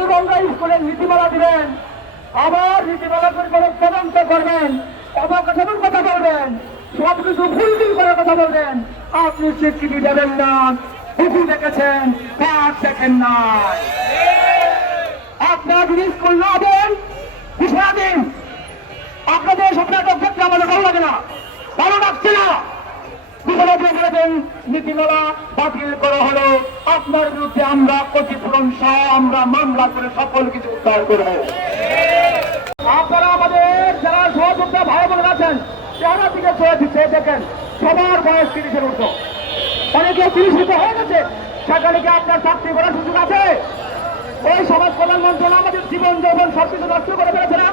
ছাত্রীগঙ্গা স্কুলের নীতিমালা দিবেন, আবার নীতিমালা কোনো তদন্ত করবেন, অবকাঠামোর কথা বলবেন সব কিছু ভুলভিল করে কথা বলবেন। আপনি স্বীকৃতি দেবেন না হুকু দেখেছেন, পাঠ দেখেন না আপনার যদি স্কুল না দেন, ঘোষণা দিন। আপনাদের স্বপ্নের দেখতে আমাদের ভালো লাগে না? ভালো লাগছে না। ঘোষণা দিয়ে দেন, নীতিমালা বাতিল করা হলো। আপনার বিরুদ্ধে আমরা ক্ষতিপূরণ সহ আমরা মামলা করে সকল কিছু উদ্ধার করব আপনারা আমাদের যারা সহযোদ্ধা ভাই বোন আছেন চেহারা দিকে চলে দিচ্ছে, দেখেন, সবার বয়স তিরিশের উঠো অনেকে তিরিশ উঠো হয়ে গেছে সেখানে কি আপনার চাকরি করার সুযোগ আছে। ওই সমাজ কল্যাণ মন্ত্রণালয় আমাদের জীবন যৌবন সবকিছু নষ্ট করে ফেলেছে না?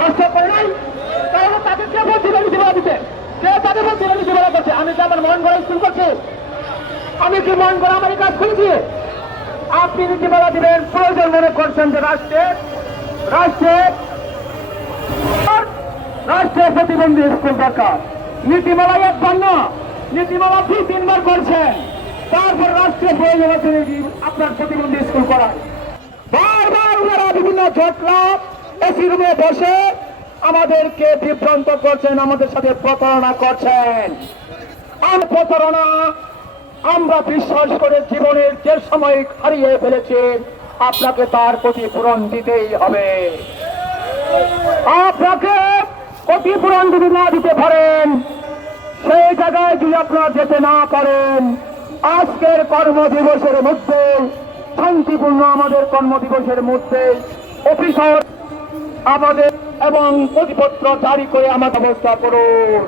নষ্ট করে নাই? তাহলে তাকে কে বলছিল নীতিমালা দিতে। কে তাকে বলছিল নীতিমালা করছে আমি কি আমার মন করে স্কুল করছি। আমি কি মন করে আমার কাজ করেছি আপনি নীতিমালা দিবেন, প্রয়োজন মনে করছেন যে রাষ্ট্রের রাষ্ট্রের রাষ্ট্রের প্রতিবন্ধী স্কুল দরকার। নীতিমালা একবার না, নীতিমালা দুই, তিনবার করছেন। তারপর রাষ্ট্রীয় প্রয়োজন আছে আপনার প্রতিবন্ধী স্কুল করায় বারবার ওনারা বিভিন্ন জটলা এসি রুমে বসে আমাদেরকে বিভ্রান্ত করছেন, আমাদের সাথে প্রতারণা করছেন। আর প্রতারণা আমরা বিশ্বাস করে জীবনের যে সময় হারিয়ে ফেলেছি, আপনাকে তার ক্ষতিপূরণ দিতেই হবে। আপনাকে ক্ষতিপূরণ যদি না দিতে পারেন, সেই জায়গায় যদি আপনারা যেতে না পারেন, আজকের কর্মদিবসের মধ্যে, শান্তিপূর্ণ আমাদের কর্মদিবসের মধ্যে, অফিসার, আমাদের এবং প্রতিপত্র জারি করে আমাকে ব্যবস্থা করুন।